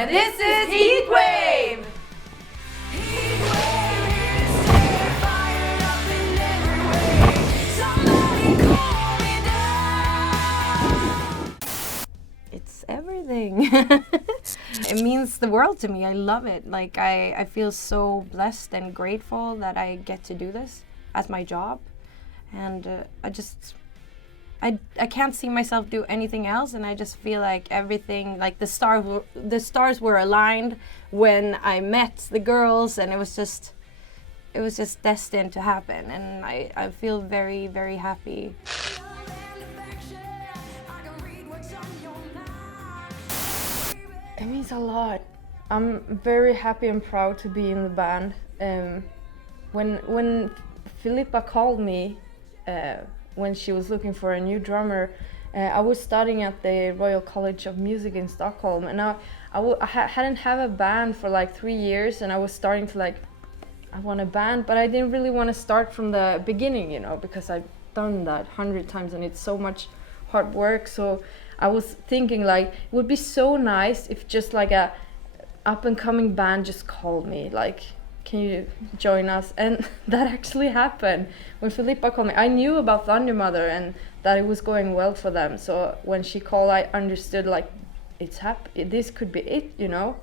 And this is Heatwave! It's everything. It means the world to me. I love it. Like I feel so blessed and grateful that I get to do this as my job. And I can't see myself do anything else, and I just feel like everything, like the stars were aligned when I met the girls, and it was just destined to happen, and I feel very, very happy. It means a lot. I'm very happy and proud to be in the band. When Filippa called me, when she was looking for a new drummer, I was studying at the Royal College of Music in Stockholm, and I hadn't had a band for like 3 years, and I was starting to I want a band, but I didn't really want to start from the beginning, you know, because I've done that 100 times and it's so much hard work. So I was thinking like it would be so nice if just like a up and coming band just called me like, can you join us? And that actually happened. When Filippa called me, I knew about Thundermother and that it was going well for them. So when she called, I understood like this could be it, you know.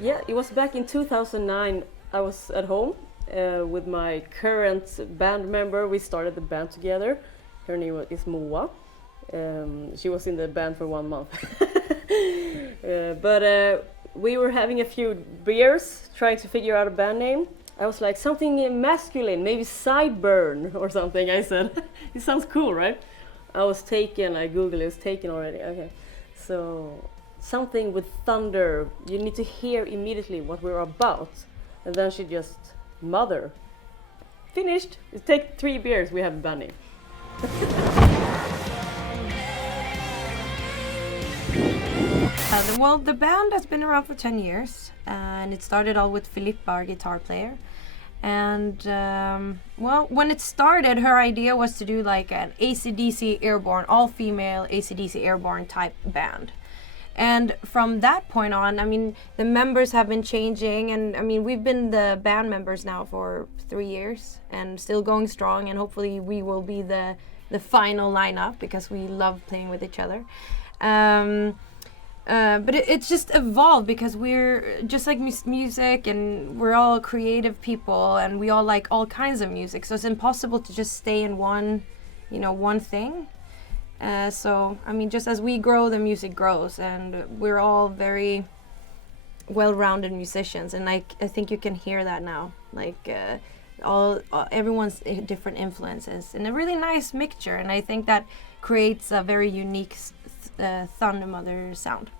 Yeah, it was back in 2009. I was at home with my current band member. We started the band together. Her name is Moa. She was in the band for 1 month. But we were having a few beers, trying to figure out a band name. I was like, something masculine, maybe Sideburn or something, I said. It sounds cool, right? I was taken, I googled it, was taken already, okay. So, something with thunder, you need to hear immediately what we're about. And then she just, Mother. Finished. It takes 3 beers, we have a band name. Well, the band has been around for 10 years, and it started all with Filippa, our guitar player. And well, when it started, her idea was to do like an AC/DC Airborne, all-female AC/DC Airborne type band. And from that point on, I mean, the members have been changing, and I mean, we've been the band members now for 3 years and still going strong, and hopefully we will be the final lineup because we love playing with each other. But it's just evolved because we're just like music, and we're all creative people, and we all like all kinds of music. So it's impossible to just stay in one thing. So I mean, just as we grow, the music grows, and we're all very well-rounded musicians. And I think you can hear that now. Like everyone's different influences, and a really nice mixture. And I think that creates a very unique Thundermother sound.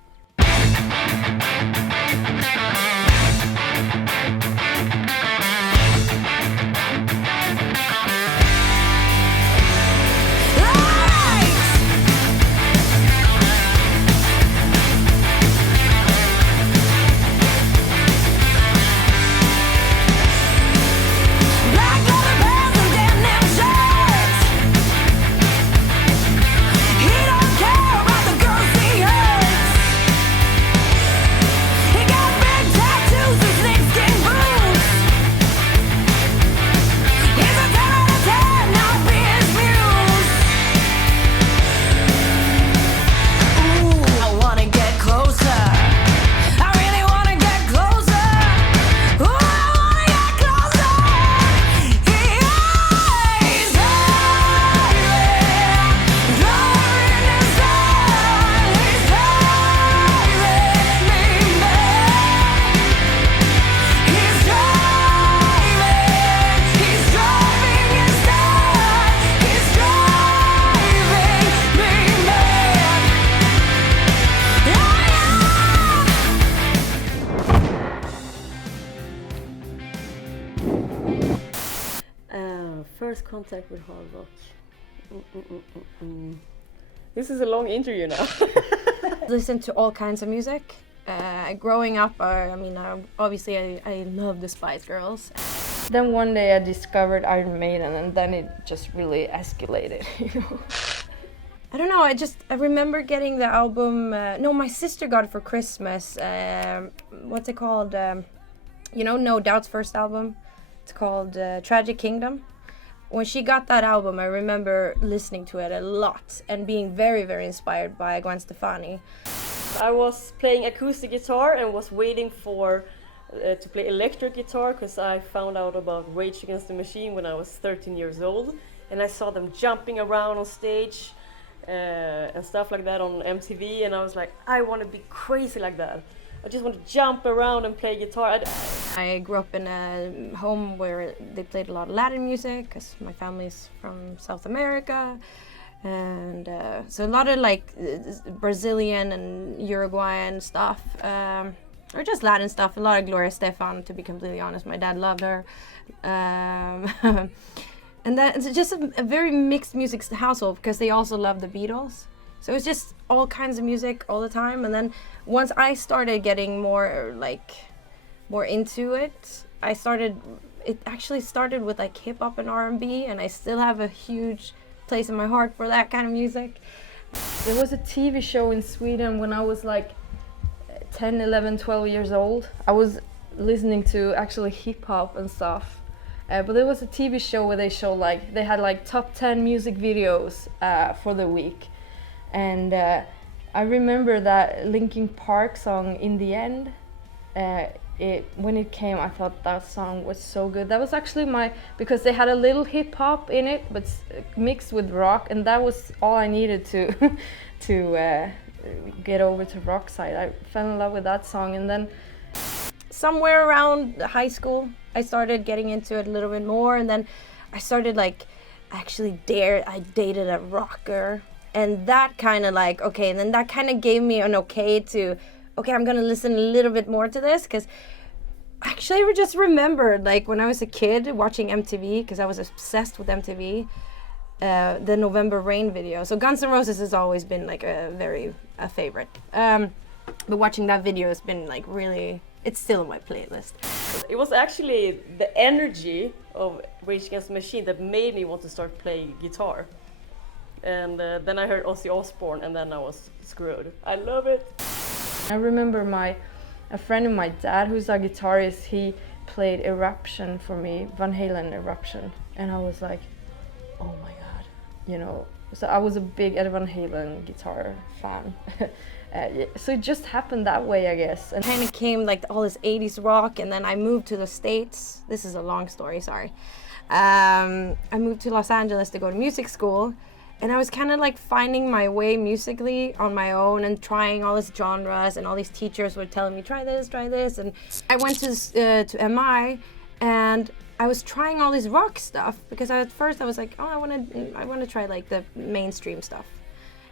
First contact with hard rock. This is a long interview now. Listen to all kinds of music. Growing up, obviously I love the Spice Girls. Then one day I discovered Iron Maiden, and then it just really escalated, you know. I don't know, I remember getting the album, no, my sister got it for Christmas. What's it called? No Doubt's first album. It's called Tragic Kingdom. When she got that album, I remember listening to it a lot and being very, very inspired by Gwen Stefani. I was playing acoustic guitar and was waiting for to play electric guitar because I found out about Rage Against the Machine when I was 13 years old, and I saw them jumping around on stage and stuff like that on MTV, and I was like, I want to be crazy like that. I just want to jump around and play guitar. I grew up in a home where they played a lot of Latin music because my family's from South America, and so a lot of like Brazilian and Uruguayan stuff, or just Latin stuff. A lot of Gloria Estefan, to be completely honest. My dad loved her, and that it's just a very mixed music household because they also love the Beatles. So it's just all kinds of music all the time. And then once I started getting more into it, it actually started with like hip hop and R&B, and I still have a huge place in my heart for that kind of music. There was a TV show in Sweden when I was like 10, 11, 12 years old. I was listening to actually hip hop and stuff. But there was a TV show where they had like top 10 music videos for the week. And I remember that Linkin Park song In the End. When it came, I thought that song was so good. That was actually because they had a little hip hop in it, but mixed with rock, and that was all I needed to get over to rock side. I fell in love with that song, and then somewhere around high school, I started getting into it a little bit more, and then I started I dated a rocker. And that kind of and then that kind of gave me an I'm going to listen a little bit more to this, because actually I just remembered when I was a kid watching MTV, because I was obsessed with MTV, the November Rain video. So Guns N' Roses has always been a favorite. But watching that video has been really, it's still on my playlist. It was actually the energy of Rage Against the Machine that made me want to start playing guitar. And then I heard Ozzy Osbourne, and then I was screwed. I love it. I remember a friend of my dad, who's a guitarist, he played Eruption for me, Van Halen Eruption, and I was like, oh my god, So I was a big Eddie Van Halen guitar fan. So it just happened that way, I guess. And kind of came all this 80s rock, and then I moved to the States. This is a long story, sorry. I moved to Los Angeles to go to music school. And I was kind of finding my way musically on my own and trying all these genres, and all these teachers were telling me, try this. And I went to MI, and I was trying all this rock stuff because at first I was like, I want to try the mainstream stuff.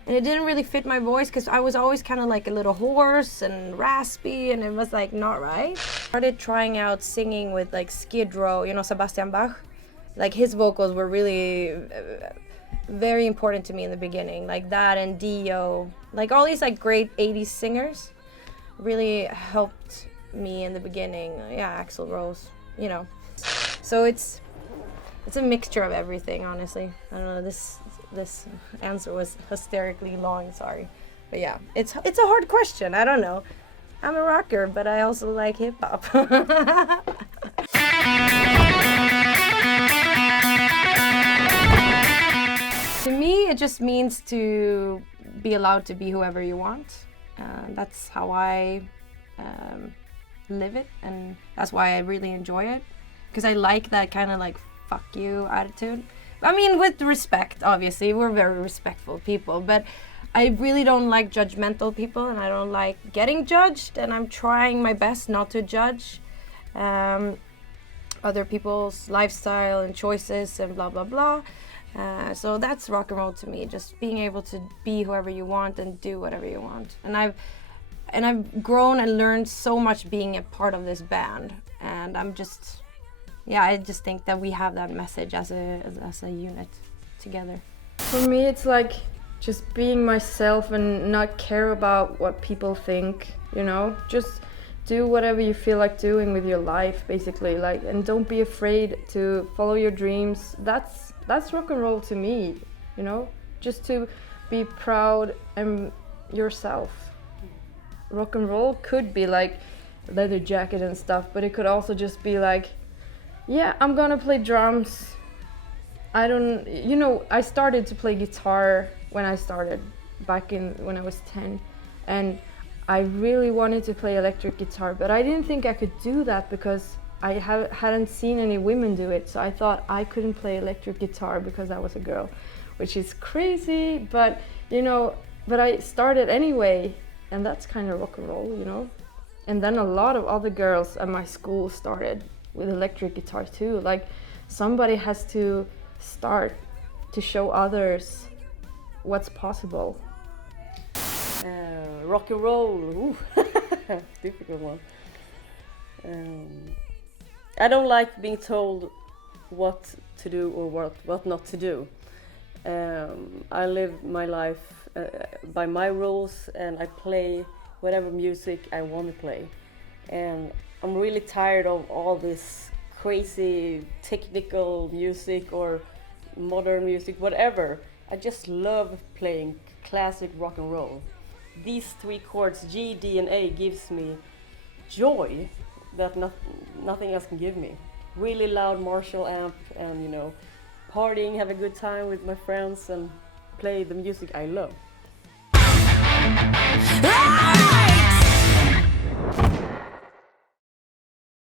And it didn't really fit my voice because I was always kind of a little hoarse and raspy, and it was not right. I started trying out singing with Skid Row, Sebastian Bach. His vocals were really very important to me in the beginning, that and Dio, all these great 80s singers really helped me in the beginning. Axl Rose, So it's a mixture of everything, honestly. I don't know, this answer was hysterically long, sorry. But yeah, it's a hard question. I don't know. I'm a rocker, but I also like hip hop. To me, it just means to be allowed to be whoever you want. That's how I live it, and that's why I really enjoy it. Because I like that kind of fuck you attitude. I mean, with respect, obviously, we're very respectful people, but I really don't like judgmental people, and I don't like getting judged, and I'm trying my best not to judge other people's lifestyle and choices and blah, blah, blah. So that's rock and roll to me, just being able to be whoever you want and do whatever you want. And I've grown and learned so much being a part of this band, and I just think that we have that message as a unit together. For me, it's just being myself and not care about what people think, you know, just do whatever you feel like doing with your life, basically, like, and don't be afraid to follow your dreams. That's rock and roll to me, you know, just to be proud and yourself. Rock and roll could be like leather jacket and stuff, but it could also just be like, yeah, I'm gonna play drums. I started to play guitar when I started when I was 10, and I really wanted to play electric guitar, but I didn't think I could do that because I hadn't seen any women do it, so I thought I couldn't play electric guitar because I was a girl, which is crazy, but but I started anyway, and that's kind of rock and roll, you know. And then a lot of other girls at my school started with electric guitar too. Like, somebody has to start to show others what's possible. Rock and roll, ooh. Difficult one. I don't like being told what to do or what not to do. I live my life by my rules, and I play whatever music I want to play. And I'm really tired of all this crazy technical music or modern music, whatever. I just love playing classic rock and roll. These three chords, G, D, and A, gives me joy that nothing else can give me. Really loud Marshall amp, and partying, have a good time with my friends, and play the music I love.